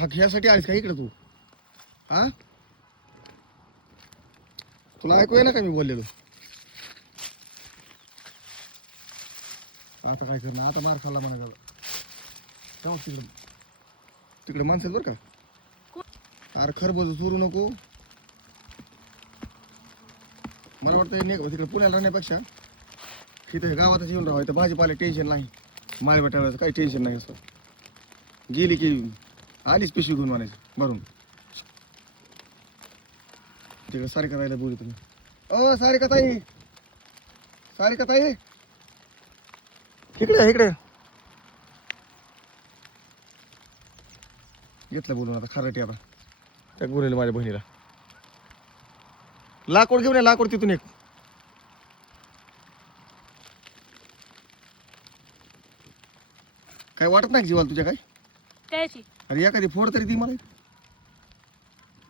हा घ्यासाठी आलीस का इकडे तू? हा तुला ऐकू आहे ना का मी बोललेलो? आता काय करणार? आता मार खाल्ला म्हणा तेव्हा तिकडे तिकडे माणसं आहेत बरं का. अरे खरबूज चोरू नको. मला वाटतं तिकडे पुण्याला राहण्यापेक्षा इथं गावातच येऊन राहावं. इथं भाजीपाला टेन्शन नाही, माळ भेटायचं काही टेन्शन नाही. असं गेली की आलीच पिशवी घेऊन म्हणायची भरून. तिकडे सारिका ताईला बोलू तुम्ही. ओ सारिका ताई, सारिका ताई इकडे इकडे. घेतलं बोलून आता खराटी. आता त्या गुरेल माझ्या बहिणीला लाकूड घेऊन ये, लाकूड तिथून एक. काय वाटत नाही जीवाला तुझ्या काय? कायची अरे एखादी फोड तरी ती मला.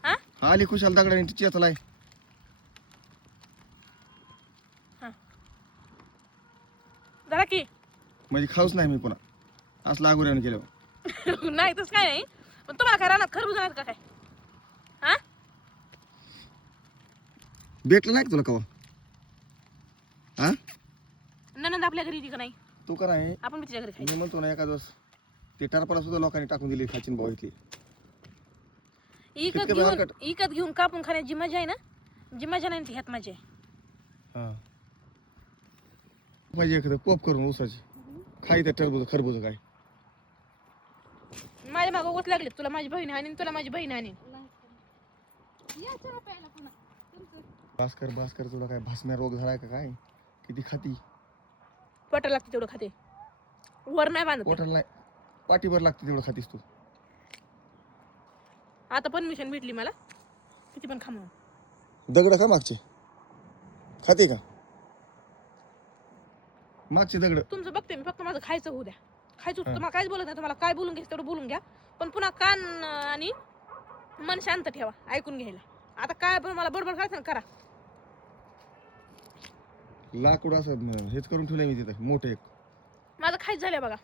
हा आली खुशाल दगडाने तिची चलाय. जरा की म्हणजे खाऊच नाही मी पुन्हा असं लागून केलं. नाही तसं काय नाही, पण तुम्हाला काय राहणार खरबूज नाहीत का काय? हा भेटलं नाही का तुला कवा? हा ननंद आपल्या घरी येते का नाही? तू का नाही? आपण तिच्या घरी मी खायचं. म्हणतो ना एका दिवस ते टरपाला सुद्धा लोकांनी टाकून दिली खाचीन भाऊ इथली. इकत कितके घेऊन बाहेर इकत घेऊन कापून खाण्याची जी मजा आहे ना, जी मजा नाही ती ह्यात मजा आहे. हा पाहिजे एखादं कोप करून उसाची खाई त्या टरबूज खरबूज काय. माझ्या मागं ओत लागले, तुला माझी बहीण आणि तुला माझी बहीण आणि भास्कर भास्कर तुला काय भासम्या रोग झालाय का काय? किती खाती? पोटाला लागते तेवढं खाते, वर नाही बांधत. पोटाला नाही पाठीवर लागते तेवढं खातीस तू. आता परमिशन भेटली मला, किती पण खा म्हणून. दगड का मागचे खाते का? मागचे दगड तुमचं बघते मी, फक्त माझं खायचं होऊ द्या. खायचं हा. तुम्हाला काहीच बोलत नाही, तुम्हाला काय बोलून घ्यायचं तेवढं बोलून घ्या, पण पुन्हा कान आणि मन शांत ठेवा ऐकून घ्यायला. आता काय पण मला बडबड करायचं ना करा. लाकूड असं हेच करून ठेवलंय मी तिथं मोठं एक. माझं खायचं झालं बघा.